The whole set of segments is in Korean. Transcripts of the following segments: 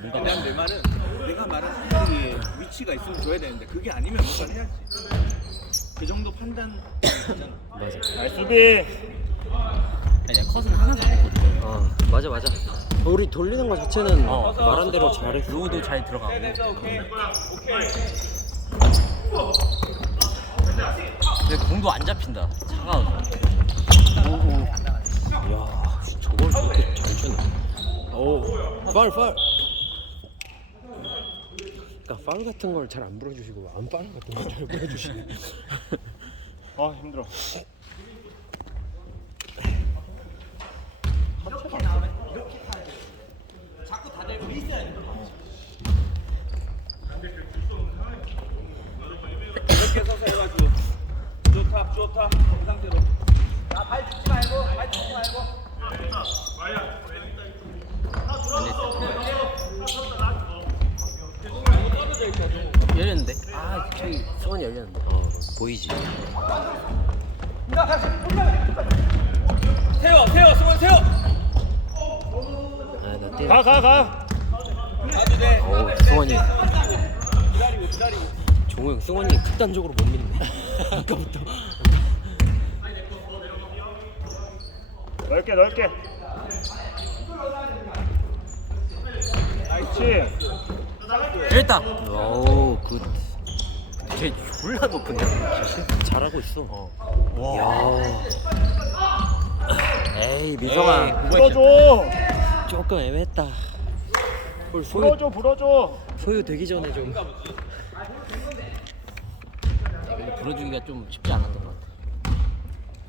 뭔가 그냥 내 말은 내가 말한 선택의 위치가 있으면 줘야 되는데 그게 아니면 뭔가 해야지. 그 정도 판단 있잖아. 맞아. 수비. 아니 내가 컷은 하나도 안 했거든. 맞아. 우리 돌리는 거 자체는 말한 대로 잘했어. 로우도 잘 들어가고. 근데 공도 안 잡힌다. 차가워. 이야, 저걸 저렇게 잘 주네. 오, 파울. 그러니까 파울 같은 걸 잘 안 불어주시고 안 파울 같은 걸 잘 불어주시네. 힘들어. 이렇게 서서 해가지고 좋다 이 상태로. 발 죽지 말고. 열렸는데? 아 저기 수건이 열렸는데. 보이지? 세워 승원 세워. 나 때려. 가. 가도 돼. 승원이. 기다리고. 종호 형, 승원이 극단적으로 못 믿네. 아까부터. 넓게. 그렇지. 열렸다. 오, 굿. 걔 졸라 높은데? 잘하고 있어. 와. 에이, 미성아. 불어줘. 조금 애매했다. 볼 불어줘. 소유 되기 전에 좀. 불어주기가 좀 쉽지 않았던 것 같아.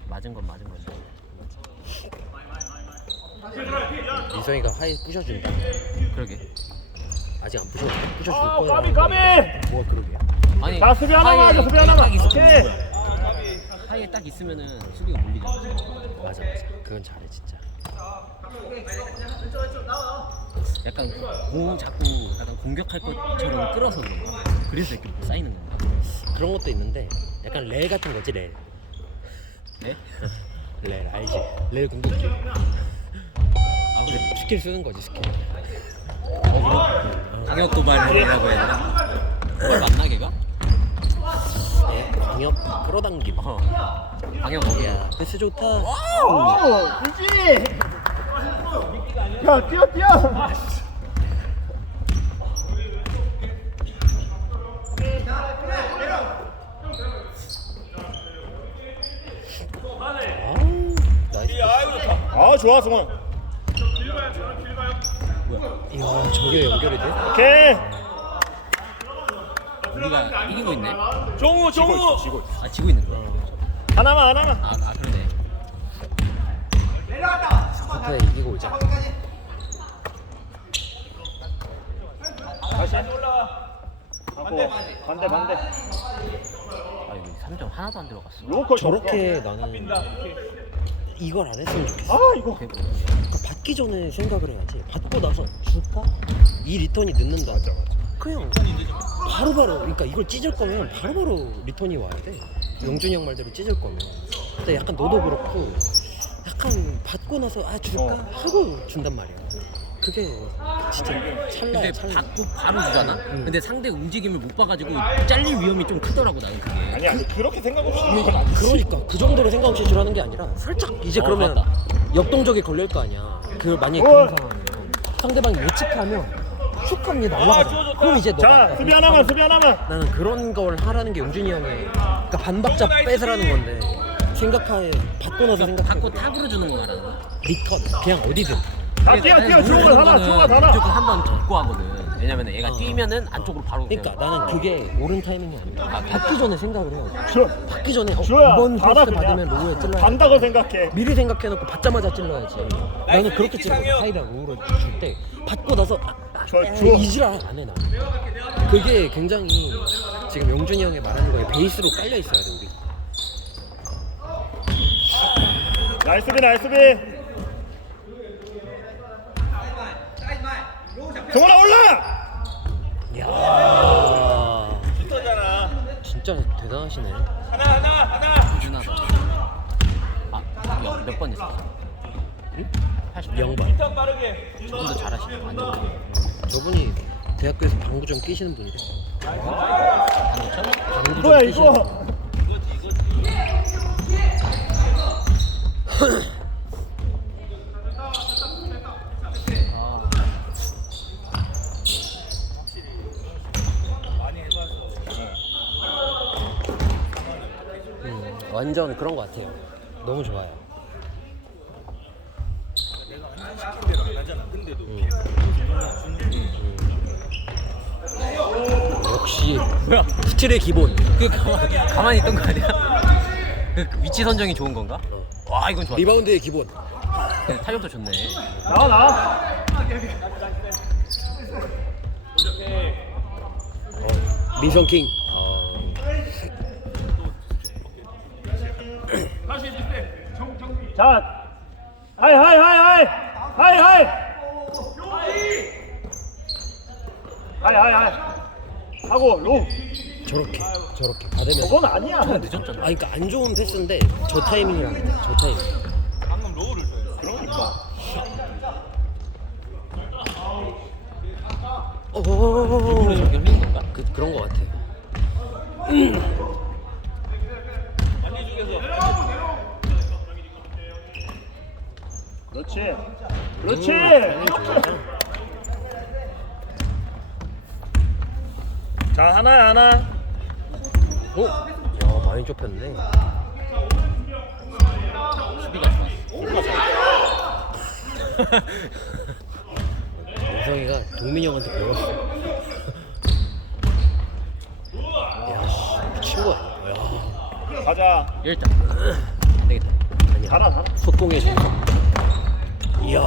맞은 건 맞은 건데. 미성이가 하이 부셔준다. 그러게. 아직 안 부셔줄 거야. 까비. 뭐가 그러게. 아니. 자, 수비 하나만 하자, 수비 하이에 하나만. 딱 있었거든. 오케이. 하이에 딱 있으면은 수비가 몰리잖아. 맞아. 그건 잘해 진짜. 약간 공 잡고 약간 공격할 것처럼 끌어서 그래. 그래서 이렇게 쌓이는 건가? 그런 것도 있는데 약간 렐 같은 거지 렐. 네? 렐 알지? 렐 궁극기. 아 그래? 스킬 쓰는 거지 스킬. 강력 도발이라고 해야 되나? 그걸 맞나 걔가? 광역 끌어당김. 강력 어디야? 야 패스 좋다. 그렇지. 야, 뛰어. 나이스. 좋아, 승원. 이야 저게 연결이 돼? 오케이. 우리가 이기고 있네? 종우. 아 지고 있는 거야? 하나만. 아 그러네. 스타에 이기고 오자. 다시. 하고 반대. 아 여기 3점 하나도 안 들어갔어. 로컬 저렇게 나는 이걸 안 했으면 좋겠어. 이거. 그러니까 받기 전에 생각을 해야지. 받고 나서 줄까? 이 리턴이 늦는다. 그냥 바로바로 그러니까 이걸 찢을 거면 바로바로 리턴이 와야 돼. 영준이 형 말대로 찢을 거면. 근데 약간 너도 그렇고 약간 받고 나서 줄까? 하고 준단 말이야. 그게 진짜 찰나야 근데 찰나. 받고 바로 주잖아? 근데 상대 움직임을 못 봐가지고 잘릴 위험이 좀 크더라고 나는 그게. 아니 그렇게 생각 없이 주는 건 아니지. 그러니까 그 정도로 생각 없이 주라는 게 아니라 살짝 이제 그러면 맞다. 역동적이 걸릴 거 아니야. 그 만약에 그런 상황이면 상대방이 예측하면 슉하게 날아가잖아. 그럼 이제 너가 자, 수비 하나만. 나는 그런 걸 하라는 게 용준이 형의 그러니까 반박자 뺏으라는 건데 생각하에 받고 나서 받고 생각하고 탑으로 주는 거 말하는 거야? 리턴 그냥 어디든 자, 뛰어. 종우가 하나. 무조건 한 번 접고 하거든. 왜냐면 얘가 뛰면은 안쪽으로 바로. 그러니까 나는 그게 옳은 타이밍이 아니야. 받기 전에 생각을 해야지. 줘. 받기 전에 줘야 이번 받아, 패스 그냥. 받으면 로우에 찔러야 간다고 생각해. 미리 생각해놓고 받자마자 찔러야지. 나는 그렇게 찔러거든. 하이랑 로우를 줄 때 받고 나서 줘. 이지랄 안 해 나. 그게 굉장히 지금 영준이 형이 말하는 거에 베이스로 깔려 있어야 돼 우리. 나이스 비. 정원아 올라. 야 붙었잖아. 진짜 대단하시네. 하나. 준하다. 몇 번 했었어? 응? 80번. 영번. 일단 빠르게. 저분도 잘하시네. 완전. 저분 저분이 대학교에서 방구 좀 끼시는 분이래. 방구 이거야 좀 끼시는 이거. 완전 그런 것 같아요. 너무 좋아요. 내가 완전 시킨 대로 안 하잖아. 근데도 역시 스틸의 기본. 그 가만히 있던 거 아니야? 그 위치 선정이 좋은 건가? 와 이건 좋아. 리바운드의 기본. 타격도 좋네. 나와 나와. 미션 킹. 자. 하이 하이 하이 하이. 하이 하이. 하이 하이 하이. 하고 로. 저렇게 받으면서. 저건 아니야. 늦었잖아. 아 그러니까 안 좋은 패스인데 저 타이밍이라는 거야. 저 타이밍. 방금 로우를 줘요. 그러니까. 일부러 저렇게 흘리는 건가? 그런 거 같아. 그렇지. 그렇지. 자 하나야 하나. 어? 야 많이 좁혔네. 수비가 유성이가 동민이 형한테 배웠어. 야, 씨, 미친 거 아니야? 야, 가자. 일단 안 되겠다. 아니야. 달아. 속공의 신성. 이야,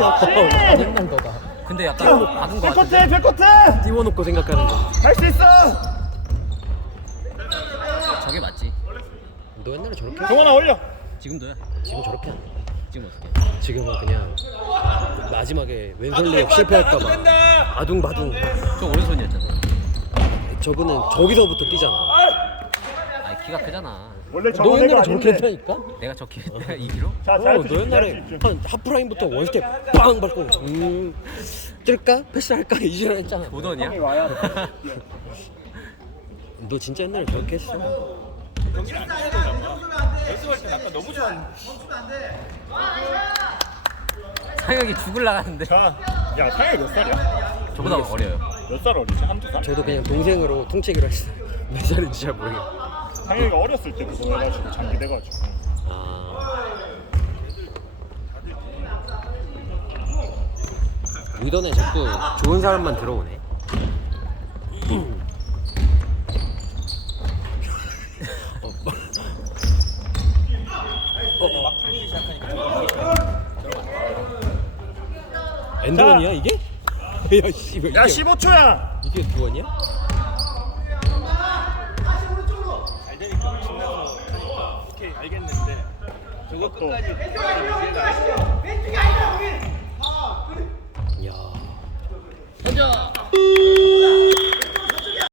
역시. 맨날 거가. 근데 약간 받은 거 백코트 같은데. 백코트. 띄워놓고 생각하는 거. 할 수 있어. 저게 맞지? 너 옛날에 저렇게 했어? 정원아 올려. 지금도야. 지금 저렇게 안 해. 지금 어떻게? 지금은 그냥 마지막에 왼손 레이업 실패할까봐 아둥바둥. 저 오른손이었잖아. 저분은 저기서부터 뛰잖아. 아 키가 크잖아. 원래 너 정원 옛날에 애가 저렇게 아닌데. 했다니까? 내가 저렇게 했다 2kg? 자, 어, 잘 너 집중, 옛날에 잘 집중. 한 하프라인부터 원스텝 빵 밟고 뛸까? 패스할까? 이지랄 했잖아. 보던이야? 형이 와야 돼. 너 진짜 옛날에 저렇게 했어. 경기를 안 뛰어도 연습할 때 아까 너무 좋았는데. 상혁이 죽을 나가는데. 자, 야 상혁이 몇 살이야? 저보다 어려요. 몇 살 어리지? 한두 살? 저도 그냥 동생으로 통째기로 했어요. 몇 살인지 잘 모르겠어. 상혁이가 어렸을 때 그거 해가지고 장기 돼가지고. 아. 의던에 자꾸 좋은 사람만 들어오네. 막 풀리기 시작하니까 엔드원이야 이게? 야 씨, 왜 야 이게 15초야. 이게 두원이야? 잘 되니까 신나서 오케이 알겠는데 저거 끝까지 이해가 안 돼. 야. 던져.